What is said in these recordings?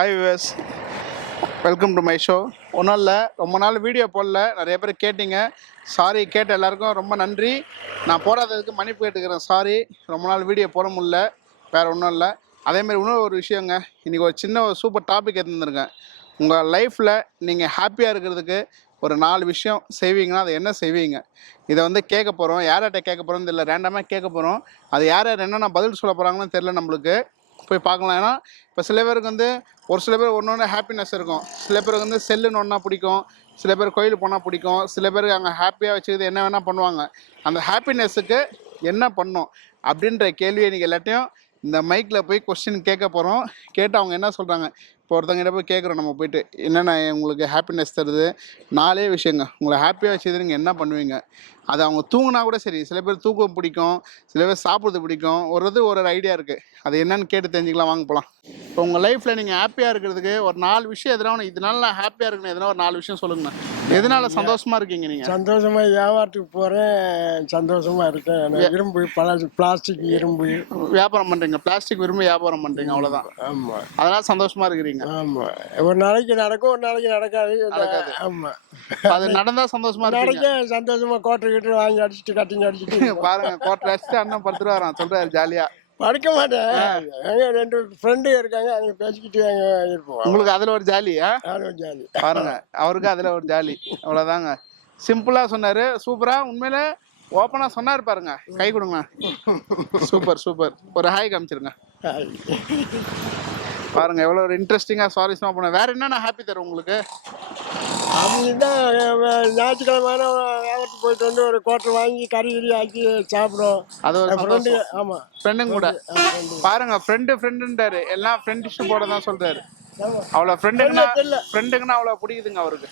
Hi viewers, welcome to my show. ஒன்றும் இல்லை, ரொம்ப நாள் வீடியோ போடல, நிறைய பேர் கேட்டிங்க. சாரி, கேட்ட எல்லாருக்கும் ரொம்ப நன்றி. நான் போடாததுக்கு மன்னிப்பு கேட்டுக்கிறேன். சாரி, ரொம்ப நாள் வீடியோ போட முடியல, வேறு ஒன்றும் இல்லை. அதேமாதிரி இன்னொரு ஒரு விஷயங்க, இன்றைக்கி ஒரு சின்ன ஒரு சூப்பர் டாபிக் எடுத்துருந்துருக்கேன். உங்கள் லைஃப்பில் நீங்கள் ஹாப்பியாக இருக்கிறதுக்கு ஒரு 4 விஷயம் செய்வீங்கன்னா அது என்ன செய்வீங்க? இதை வந்து கேட்க போகிறோம். யார்கிட்ட கேட்க போகிறோம்னு தெரியல, ரேண்டமாக கேட்க போகிறோம். அது யார் என்னென்ன பதில் சொல்ல போகிறாங்கன்னு தெரில, நம்மளுக்கு போய் பார்க்கலாம். ஏன்னா இப்போ சில பேருக்கு வந்து ஒரு சில பேர் ஒன்று ஹாப்பினஸ் இருக்கும், சில பேருக்கு வந்து செல்லுன்னு ஒன்றா பிடிக்கும், சில பேர் கோயிலுக்கு போனால் பிடிக்கும், சில பேருக்கு அங்கே ஹாப்பியாக வச்சுக்கிது என்ன வேணால் பண்ணுவாங்க. அந்த ஹாப்பினஸுக்கு என்ன பண்ணும் அப்படின்ற கேள்வி இன்றைக்கி எல்லாத்தையும் இந்த மைக்கில் போய் கொஸ்டின் கேட்க போகிறோம். கேட்டு அவங்க என்ன சொல்கிறாங்க. இப்போ ஒருத்தங்கிட்ட போய் கேட்குறோம், நம்ம போய்ட்டு என்னென்ன உங்களுக்கு ஹாப்பினஸ் தருது, 4 விஷயங்க உங்களை ஹாப்பியாக வச்சுது, நீங்கள் என்ன பண்ணுவீங்க? அது அவங்க தூங்கினா கூட சரி, சில பேர் தூக்கம் பிடிக்கும், சில பேர் சாப்பிட்றது பிடிக்கும், ஒரு ஐடியா இருக்குது. அது என்னன்னு கேட்டு தெரிஞ்சுக்கலாம், வாங்க போகலாம். இப்போ உங்கள் லைஃப்பில் நீங்கள் ஹாப்பியாக இருக்கிறதுக்கு ஒரு 4 விஷயம் எதனா ஒன்று, இதனால நான் ஹாப்பியாக இருக்குன்னு எதனா ஒரு 4 விஷயம் சொல்லுங்கண்ணா. எதனால சந்தோஷமாக இருக்கீங்க நீங்கள்? சந்தோஷமாக வியாபாரத்துக்கு போகிறேன், சந்தோஷமாக இருக்கேன். இரும்பு பிளாஸ்டிக் இரும்பு வியாபாரம் பண்ணுறீங்க, பிளாஸ்டிக் விரும்பி வியாபாரம் பண்ணுறீங்க, அவ்வளோதான். ஆமாம், அதனால் சந்தோஷமாக இருக்கிறீங்க. ஆமாம். ஒரு நாளைக்கு நடக்கும், ஒரு நாளைக்கு நடக்காது. ஆமாம், அது நடந்தால் சந்தோஷமாக நடக்க சந்தோஷமாக கோட்டை கிட்ட வாங்கி அடிச்சுட்டு கட்டிங்க அடிச்சுட்டு பாருங்க. கோட்டை அடிச்சுட்டு அண்ணன் 10 ரூபா வரான் சொல்கிறாரு, ஜாலியாக படுக்க மாட்டேன். எங்க 2 ஃப்ரெண்டு இருக்காங்க, அவங்க பேசிக்கிட்டு இருப்போம். உங்களுக்கு அதில் ஒரு ஜாலியா? அது ஜாலி பாருங்க, அவருக்கு அதில் ஒரு ஜாலி, அவ்வளோதாங்க. சிம்பிளாக சொன்னார், சூப்பராக, உண்மையிலே ஓப்பனாக சொன்னார். பாருங்க, கை கொடுங்க. Super super. ஒரு ஹாய் காமிச்சிருங்க. பாருங்க, எவ்வளோ ஒரு இன்ட்ரெஸ்டிங்காக சுவாரஸ்யமாக போனேன். வேறு என்னென்ன ஹாப்பி தரும் உங்களுக்கு? அப்படிதான் ஞாயிற்றுக்கிழமை வியாபாரத்துக்கு போயிட்டு வந்து ஒரு கோட்டை வாங்கி கறி ஆக்கி சாப்பிடும். அது ஒரு ஃப்ரெண்டு. ஆமாம், ஃப்ரெண்டுங்க கூட. பாருங்க, ஃப்ரெண்டுன்றாரு, எல்லாம் ஃப்ரெண்ட்ஷிப் போட தான் சொல்கிறாரு. அவ்வளோ ஃப்ரெண்டுங்கன்னா அவ்வளோ பிடிக்குதுங்க அவருக்கு.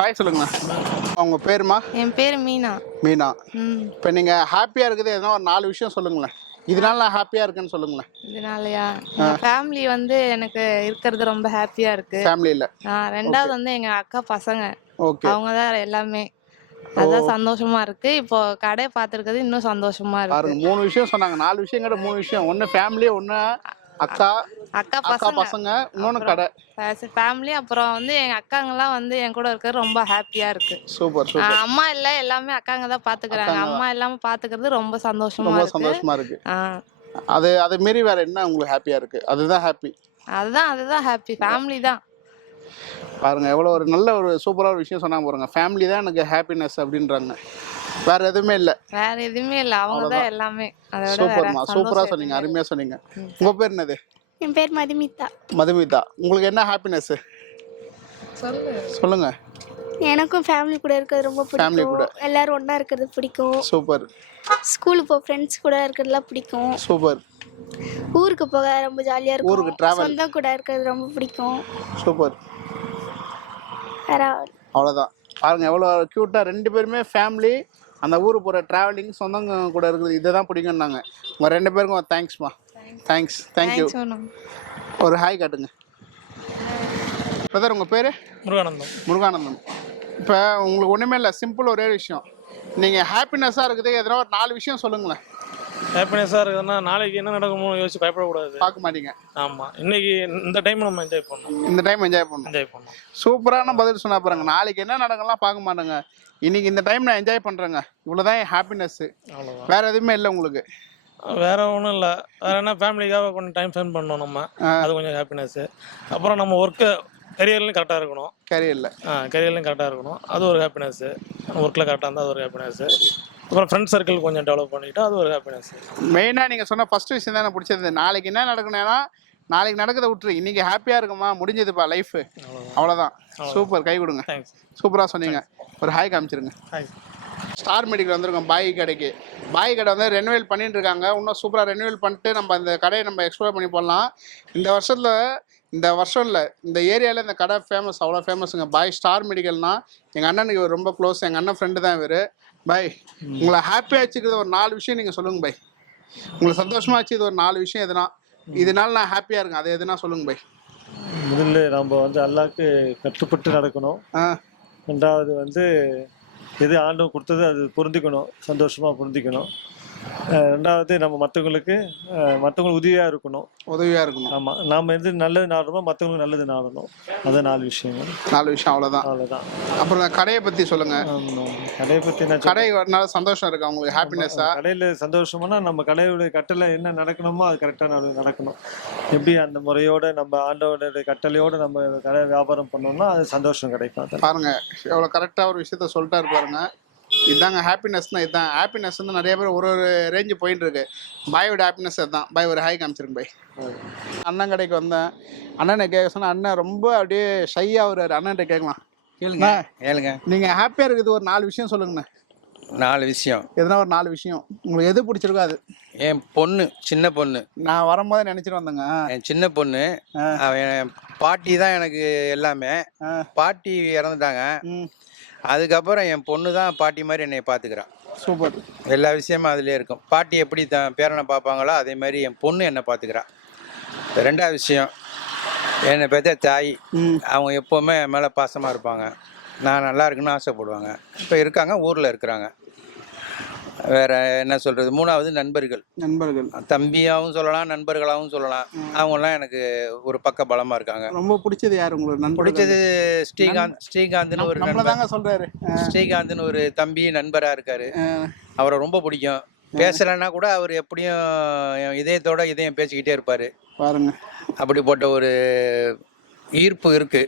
பாய் சொல்லுங்கண்ணா. அவங்க பேருமா? என் பேர் மீனா. மீனா. இப்போ நீங்கள் ஹாப்பியாக இருக்குது எதனா ஒரு 4 விஷயம் சொல்லுங்களேன். இதனால நான் ஹாப்பியாக இருக்கேன்னு சொல்லுங்களேன். இதனாலயா? ஃபேமிலி வந்து எனக்கு இருக்கிறது ரொம்ப ஹாப்பியாக இருக்கு. ஃபேமிலியில் 2வது வந்து எங்கள் அக்கா பசங்க, ஓகே, அவங்க தான் எல்லாமே. அதான் சந்தோஷமா இருக்கு. இப்போ கடையை பார்த்துருக்கிறது இன்னும் சந்தோஷமா இருக்கு. பாருங்க, 3 விஷயம் சொன்னாங்க. 4 விஷயம் கிட்ட 3 விஷயம். ஒன்று ஃபேமிலி, ஒன்று அக்கா பசங்க, இன்னொன்று கடை. ஃபேமிலி, அப்புறம் வந்து எங்க அக்காங்கெல்லாம் வந்து என் கூட இருக்கிறது ரொம்ப ஹாப்பியா இருக்கு. Super super. அம்மா இல்ல, எல்லாமே அக்காங்க தான் பாத்துக்கிறாங்க. அம்மா இல்லாம பாத்துக்கிறது ரொம்ப சந்தோஷமா இருக்கு. அது மீறி வேற என்ன உங்களுக்கு ஹாப்பியா இருக்கு? அதுதான் ஹாப்பி. அதுதான் ஹாப்பி. ஃபேமிலி தான். பாருங்க, எவ்வளோ ஒரு நல்ல ஒரு சூப்பரான ஒரு விஷயம் சொன்னாங்க பாருங்க. ஃபேமிலி தான் எனக்கு ஹாப்பினஸ் அப்படின்றாங்க. வேற எதுவுமே இல்லை. அவங்க தான் எல்லாமே. சூப்பர்மா, சூப்பரா சொன்னீங்க, அருமையா சொன்னீங்க. உங்க பேர் என்னது? என் பேர் மதுமிதா. மதுமிதா, உங்களுக்கு என்ன ஹாப்பினஸ் சொல்லுங்க. எனக்கும் ஃபேமிலி கூட இருக்கிறது ரொம்ப பிடிக்கும். எல்லாரும் ஒண்ணா இருக்கிறது பிடிக்கும். சூப்பர். ஸ்கூலுக்கு போ ஃப்ரெண்ட்ஸ் கூட இருக்கிறதுலாம் பிடிக்கும். சூப்பர். ஊருக்கு போக ரொம்ப ஜாலியா இருக்கும். ஊருக்கு டிராவல், சொந்தம் கூட இருக்கிறது ரொம்ப பிடிக்கும். சூப்பர். அவ்வளோதான். பாருங்க, எவ்வளோ க்யூட்டாக 2 பேருமே ஃபேமிலி, அந்த ஊருக்கு போகிற ட்ராவலிங், சொந்தங்க கூட இருக்குது, இதை தான் பிடிக்கும்னாங்க. உங்கள் 2 பேருக்கும் தேங்க்ஸ்மா. தேங்க்யூ. ஒரு ஹாய் காட்டுங்க. பிரதர், உங்கள் பேர்? முருகானந்தம். இப்போ உங்களுக்கு ஒன்றுமே இல்லை, சிம்பிள் ஒரே விஷயம். நீங்கள் ஹாப்பினஸ்ஸாக இருக்குது எதனா ஒரு 4 விஷயம் சொல்லுங்களேன். ஹாப்பினஸாக இருக்குதுன்னா நாளைக்கு என்ன நடக்குமோ யோசிச்சு பயப்படக்கூடாது. பார்க்க மாட்டீங்க. ஆமாம், இன்னைக்கு இந்த டைம் நம்ம என்ஜாய் பண்ணணும். இந்த டைம் என்ஜாய் பண்ணணும். சூப்பரான பதில் சொன்னா பாருங்க. நாளைக்கு என்ன நடக்கலாம் பார்க்க மாட்டேங்க, இன்னைக்கு இந்த டைம் நான் என்ஜாய் பண்ணுறேங்க, இவ்வளோதான் என் ஹாப்பினஸ். வேற எதுவுமே இல்லை உங்களுக்கு? வேற ஒன்றும் இல்லை. வேற என்ன, ஃபேமிலிக்காக கொஞ்சம் டைம் ஸ்பெண்ட் பண்ணணும் நம்ம, அது கொஞ்சம் ஹாப்பினஸ்ஸு. அப்புறம் நம்ம கரியர்லையும் கரெக்டாக இருக்கணும். கரியர்லையும் கரெக்டாக இருக்கணும், அது ஒரு ஹாப்பினஸ்ஸு. ஒர்க்கில் கரெக்டாக இருந்தால் அது ஒரு ஹாப்பினஸ்ஸு. அப்புறம் ஃப்ரெண்ட் சர்க்கிள் கொஞ்சம் டெவலப் பண்ணிக்கிட்டா அது ஒரு ஹாப்பினஸ். மெயினாக நீங்கள் சொன்ன ஃபஸ்ட்டு விஷயம் தான் எனக்கு பிடிச்சது. நாளைக்கு என்ன நடக்கணும்னா நாளைக்கு நடக்கிறத விட்டுரு, இன்றைக்கி ஹாப்பியாக இருக்குமா, முடிஞ்சதுப்பா லைஃபு, அவ்வளோதான். சூப்பர், கை கொடுங்க. தேங்க்ஸ், சூப்பராக சொன்னீங்க. ஒரு ஹாய் காமிச்சிருங்க. ஹாய். ஸ்டார் மெடிக்கல் வந்திருக்கோம் பாய் கடைக்கு. பாய் கடை வந்து ரெனுவேல் பண்ணிட்டு இருக்காங்க. இன்னும் சூப்பராக ரெனுவேல் பண்ணிட்டு நம்ம அந்த கடையை நம்ம எக்ஸ்ப்ளோர் பண்ணி போடலாம். இந்த வருஷம் இல்லை, இந்த ஏரியாவில் இந்த கடை ஃபேமஸ், அவ்வளோ ஃபேமஸுங்க. பாய் ஸ்டார் மெடிக்கல்னால் எங்கள் அண்ணனுக்கு இவர் ரொம்ப க்ளோஸ், எங்கள் அண்ணன் ஃப்ரெண்டு தான் இவர். பாய், உங்களை ஹாப்பியாக வச்சுக்கிறது ஒரு 4 விஷயம் நீங்கள் சொல்லுங்கள் பாய். உங்களை சந்தோஷமாக வச்சு இது ஒரு 4 விஷயம் எதுனா, இதனால நான் ஹாப்பியாக இருக்கேன், அது எதுனா சொல்லுங்கள் பாய். முதல்ல நம்ம வந்து அல்லாஹ்க்கு கட்டுப்பட்டு நடக்கணும். 2வது வந்து எது ஆண்டவன் கொடுத்தது அது பொருந்திக்கணும், சந்தோஷமாக பொருந்திக்கணும். ரெண்டாவது நம்ம மற்றவங்களுக்கு உதவியாக இருக்கணும். ஆமாம், நாம் எது நல்லது நாடணுமோ மற்றவங்களுக்கு நல்லது நாடணும். அது 4 விஷயங்கள். 4 விஷயம், அவ்வளோதான். அப்புறம் கடையை பற்றி சொல்லுங்கள். கடையை பற்றி என்ன, கடை வரனால சந்தோஷம் இருக்கா உங்களுக்கு? ஹாப்பினஸ்ஸா? கடையில் சந்தோஷம்னா நம்ம கடையோடைய கட்டளை என்ன நடக்கணுமோ அது கரெக்டாக நடக்கணும். எப்படி அந்த முறையோடு நம்ம ஆண்டவருடைய கட்டளையோடு நம்ம கடை வியாபாரம் பண்ணோம்னா அது சந்தோஷம் கிடைக்கும். பாருங்க எவ்வளோ கரெக்டாக ஒரு விஷயத்த சொல்லிட்டாரு பாருங்க. இதுதாங்க ஹாப்பினஸ்னா, இதுதான் ஹாப்பினஸ். வந்து நிறைய பேர் ஒரு ரேஞ்சு போயிட்டு இருக்கு. பாயோட ஹாப்பினஸ் அதுதான். பாய் ஒரு ஹாய் காமிச்சிருங்க பாய். அண்ணன் கடைக்கு வந்தேன். அண்ணனை கேட்க சொன்னா அண்ணன் ரொம்ப அப்படியே ஷையா வருவாரு. அண்ணன்ட்ட கேட்கலாம். கேளுங்க. நீங்க ஹாப்பியா இருக்குது ஒரு 4 விஷயம் சொல்லுங்கண்ணே. 4 விஷயம். எதுனா ஒரு 4 விஷயம் உங்களுக்கு எது பிடிச்சிருக்கோ அது. என் பொண்ணு, சின்ன பொண்ணு. நான் வரும்போது நினைச்சிட்டு வந்தேங்க. என் சின்ன பொண்ணு, அவன் பாட்டி தான் எனக்கு எல்லாமே. பாட்டி இறந்துட்டாங்க. அதுக்கப்புறம் என் பொண்ணு தான் பாட்டி மாதிரி என்னை பார்த்துக்கிறான். சூப்பர். எல்லா விஷயமும் அதுலேயே இருக்கும். பாட்டி எப்படி பேரனை பார்ப்பாங்களோ அதே மாதிரி என் பொண்ணு என்னை பார்த்துக்கிறான். 2வது விஷயம், என்னை பெற்ற தாய். அவங்க எப்போவுமே என் மேலே பாசமாக இருப்பாங்க. நான் நல்லா இருக்குன்னு ஆசைப்படுவாங்க. இப்போ இருக்காங்க, ஊரில் இருக்கிறாங்க. வேற என்ன சொல்கிறது? 3வது நண்பர்கள். தம்பியாகவும் சொல்லலாம், நண்பர்களாகவும் சொல்லலாம். அவங்கெல்லாம் எனக்கு ஒரு பக்க பலமாக இருக்காங்க. ரொம்ப பிடிச்சது யார் உங்களுக்கு? பிடிச்சது ஸ்ரீகாந்த்னு ஒரு நண்பர் சொல்கிறாரு. ஸ்ரீகாந்த்னு ஒரு தம்பி நண்பராக இருக்காரு. அவரை ரொம்ப பிடிக்கும். பேசலைன்னா கூட அவர் எப்படியும் இதயத்தோட இதயம் பேசிக்கிட்டே இருப்பார். பாருங்க, அப்படிப்பட்ட ஒரு ஈர்ப்பு இருக்கு.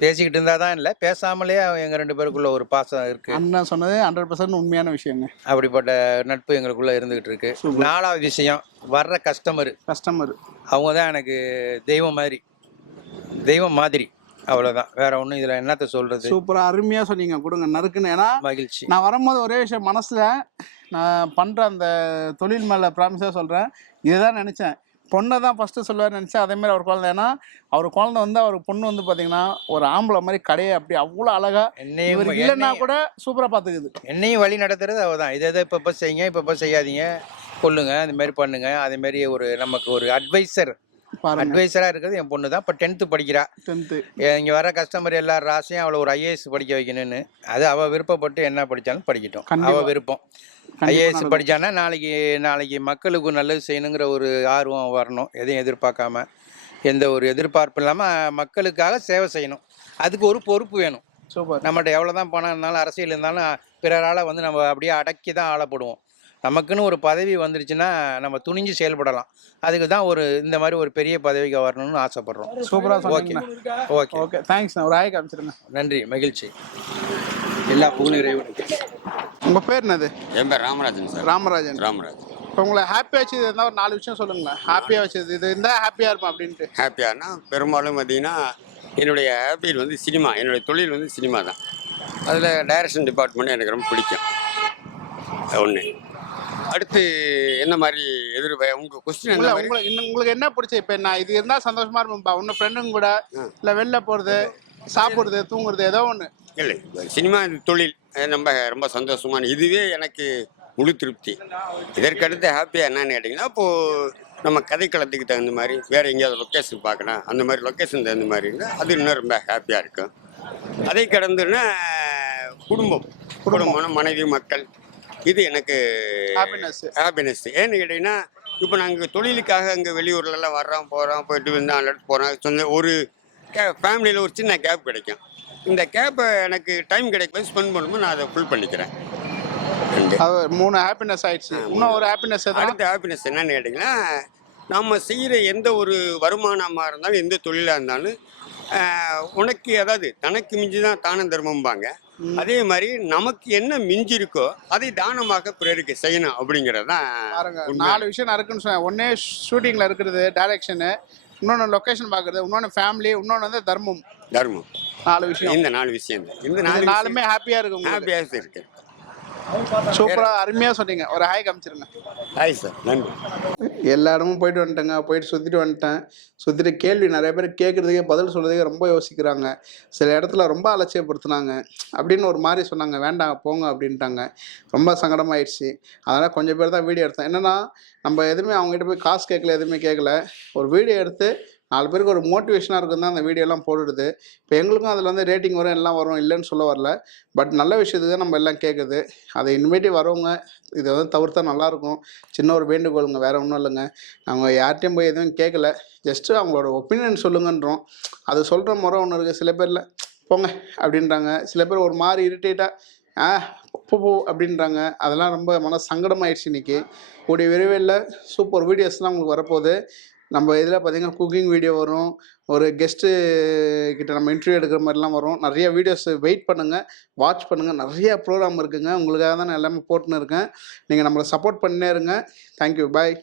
பேசிக்கிட்டு இருந்தா தான் இல்லை, பேசாமலே எங்க 2 பேருக்குள்ள ஒரு பாசம் இருக்கு. அண்ணன் சொன்னது 100% உண்மையான விஷயங்க. அப்படிப்பட்ட நட்பு எங்களுக்குள்ள இருந்துகிட்டு இருக்கு. 4வது விஷயம், வர்ற கஸ்டமர் அவங்க தான் எனக்கு தெய்வம் மாதிரி. அவ்வளோதான், வேற ஒன்றும் இதில் என்னத்த சொல்றது. சூப்பரா அருமையா சொன்னீங்க. கொடுங்க நறுக்குன்னு. ஏன்னா மகிழ்ச்சி. நான் வரும்போது ஒரே விஷயம் மனசுல, நான் பண்ற அந்த தொழில் மேல ப்ராமிஸா சொல்றேன், இதுதான் நினைச்சேன். பொண்ணை தான் ஃபஸ்ட்டு சொல்லுவார் நினச்சேன். அதேமாதிரி அவர் குழந்தை, ஏன்னா அவர் குழந்தை வந்து அவர் பொண்ணு வந்து பார்த்தீங்கன்னா ஒரு ஆம்பளை மாதிரி கடையை அப்படி அவ்வளோ அழகாக இவர் இல்லைன்னா கூட சூப்பராக பார்த்துக்குது. என்னையும் வழி நடத்துறது அவள் தான். இதை இப்போ செய்யுங்க, இப்போ செய்யாதீங்க, கொள்ளுங்க, அந்த மாதிரி பண்ணுங்க. அதேமாரி ஒரு நமக்கு ஒரு அட்வைசராக இருக்கிறது என் பொண்ணு தான். இப்போ 10th படிக்கிறா. இங்கே வர கஸ்டமர் எல்லாரும் ஆசையும் அவளை ஒரு IAS படிக்க வைக்கணும்னு. அது அவள் விருப்பப்பட்டு என்ன படித்தாலும் படிக்கட்டும், அவள் விருப்பம். IAS படித்தானா நாளைக்கு மக்களுக்கு நல்லது செய்யணுங்கிற ஒரு ஆர்வம் வரணும். எதையும் எதிர்பார்க்காம, எந்த ஒரு எதிர்பார்ப்பு இல்லாமல் மக்களுக்காக சேவை செய்யணும். அதுக்கு ஒரு பொறுப்பு வேணும். சூப்பர். நம்மகிட்ட எவ்வளோ தான் பணம் இருந்தாலும், அரசியல் இருந்தாலும், பிறரால் வந்து நம்ம அப்படியே அடக்கி தான் ஆளப்படுவோம். நமக்குன்னு ஒரு பதவி வந்துருச்சுன்னா நம்ம துணிஞ்சு செயல்படலாம். அதுக்கு தான் இந்த மாதிரி ஒரு பெரிய பதவிக்கு வரணும்னு ஆசைப்படுறோம். சூப்பராக. Okay thanks. ஒரு ஆய் காமிச்சிருங்க. நன்றி, மகிழ்ச்சி. எல்லா புகழும் இறைவனுக்கு. உங்கள் பேர் என்னது? என் பேர் ராமராஜன் சார். ராமராஜன். இப்போ உங்களை ஹாப்பியாக வச்சது இருந்தால் ஒரு 4 விஷயம் சொல்லுங்களேன். ஹாப்பியாக வச்சது இது இருந்தால் ஹாப்பியாக இருப்பேன் அப்படின்ட்டு. ஹாப்பியானா பெரும்பாலும் பார்த்தீங்கன்னா என்னுடைய ஹாப்பி வந்து சினிமா. என்னுடைய தொழில் வந்து சினிமா தான். அதில் டைரக்ஷன் டிபார்ட்மெண்ட் எனக்கு ரொம்ப பிடிக்கும். ஒன்று. அடுத்து என்ன மாதிரி உங்கள் கொஸ்டின் என்ன? உங்களுக்கு என்ன பிடிச்ச? இப்போ நான் இது இருந்தால் சந்தோஷமாக இருப்பேன்ப்பா, ஒன்று ஃப்ரெண்டுங்க கூட இல்லை வெளில போகிறது, சாப்பிட்றது, தூங்குறது, ஏதோ ஒன்று. இல்லை, சினிமா தொழில் ரொம்ப சந்தோஷமான, இதுவே எனக்கு முழு திருப்தி. இதற்கடுத்து ஹாப்பியாக என்னன்னு கேட்டிங்கன்னா, இப்போது நம்ம கதைக்களத்துக்கு தகுந்த மாதிரி வேறு எங்கேயாவது லொக்கேஷன் பார்க்கலாம், அந்த மாதிரி லொக்கேஷன் தகுந்த மாதிரி இருந்தால் அது இன்னும் ரொம்ப ஹாப்பியாக இருக்கும். அதை கடந்துன்னா குடும்பம், மனைவி, மக்கள், இது எனக்கு ஹாப்பினஸ். ஏன்னு கேட்டிங்கன்னா, இப்போ நாங்கள் தொழிலுக்காக அங்கே வெளியூர்லலாம் வர்றோம், போயிட்டு வந்து அந்த இடத்துக்கு போகிறோம். சொந்த ஒரு ஃபேமிலியில் ஒரு சின்ன கேப் கிடைக்கும். இந்த கேப்பை எனக்கு டைம் கிடைக்கும் ஸ்பெண்ட் பண்ணும்போது நான் அதை ஃபுல் பண்ணிக்கிறேன். 3 ஹாப்பினஸ் ஆயிடுச்சு. இன்னும் ஒரு ஹாப்பினஸ். அடுத்த ஹாப்பினஸ் என்னன்னு கேட்டிங்கன்னா, நம்ம செய்கிற எந்த ஒரு வருமானமாக இருந்தாலும், எந்த தொழிலாக இருந்தாலும், உனக்கு அதாவது தனக்கு மிஞ்சி தான் தானம் தர்மம்பாங்க. அதே மாதிரி நமக்கு என்ன மிஞ்சி இருக்கோ அதை தானமாக பிறருக்கு செய்யணும் அப்படிங்கிறது தான். 4 விஷயம் இருக்குன்னு சொன்னேன். ஒன்னே ஷூட்டிங்கில் இருக்கிறது டைரக்ஷனு, இன்னொன்று லொக்கேஷன் பார்க்குறது, இன்னொன்று ஃபேமிலி, இன்னொன்று வந்து தர்மம். 4 விஷயம். இந்த 4 விஷயம் தான். இந்த 4மே ஹாப்பியாக இருக்கும். ஹாப்பியாக இருக்கு. சூப்பராக அருமையாக சொன்னீங்க. ஒரு ஹாய் காமிச்சிருங்க. Hi sir. நன்றி. எல்லா இடமும் போயிட்டு வந்துட்டேங்க. போயிட்டு சுற்றிட்டு வந்துட்டேன். சுற்றிட்டு கேள்வி நிறைய பேர் கேட்குறதுக்கே பதில் சொல்கிறதுக்கே ரொம்ப யோசிக்கிறாங்க. சில இடத்துல ரொம்ப அலட்சியப்படுத்துனாங்க அப்படின்னு ஒரு மாதிரி சொன்னாங்க. வேண்டாம் போங்க அப்படின்ட்டாங்க. ரொம்ப சங்கடமாயிடுச்சு. அதனால் கொஞ்சம் பேர் தான் வீடியோ எடுத்தேன். என்னென்னா, நம்ம எதுவுமே அவங்ககிட்ட போய் காசு கேட்கல, எதுவுமே கேட்கல. ஒரு வீடியோ எடுத்து 4 பேருக்கு ஒரு மோட்டிவேஷனாக இருக்கும் தான் அந்த வீடியோலாம் போட்டுடுது. இப்போ எங்களுக்கும் அதில் வந்து ரேட்டிங் வரும் எல்லாம் வரும், இல்லைன்னு சொல்ல வரல. பட் நல்ல விஷயத்துக்கு தான் நம்ம எல்லாம் கேட்குது. அதை இனிமேட்டு வரவங்க இதை வந்து தவிர்த்தா நல்லாயிருக்கும். சின்ன ஒரு வேண்டுகோளுங்க, வேறு ஒன்றும் இல்லைங்க. நாங்கள் யார்கிட்டையும் போய் எதுவும் கேட்கல, ஜஸ்ட்டு அவங்களோட ஒப்பீனியன் சொல்லுங்கன்றோம். அது சொல்கிற முறை ஒன்று இருக்குது. சில பேரில் போங்க அப்படின்றாங்க, சில பேர் ஒரு மாதிரி இரிட்டேட்டாக போ அப்படின்றாங்க. அதெல்லாம் ரொம்ப மன சங்கடமாயிடுச்சு இன்றைக்கி. கூடிய விரைவில் சூப்பர் வீடியோஸ்லாம் உங்களுக்கு வரப்போகுது. நம்ம இதில் பார்த்திங்கன்னா குக்கிங் வீடியோ வரும், ஒரு கெஸ்ட்டு கிட்ட நம்ம இன்டர்வியூ எடுக்கிற மாதிரிலாம் வரும். நிறைய வீடியோஸ் வெயிட் பண்ணுங்கள், வாட்ச் பண்ணுங்கள். நிறைய ப்ரோக்ராம் இருக்குதுங்க, உங்களுக்காக தான் நான் எல்லாமே போட்டுன்னு இருக்கேன். நீங்கள் நம்மளை சப்போர்ட் பண்ணினே இருங்க. தேங்க்யூ, பாய்.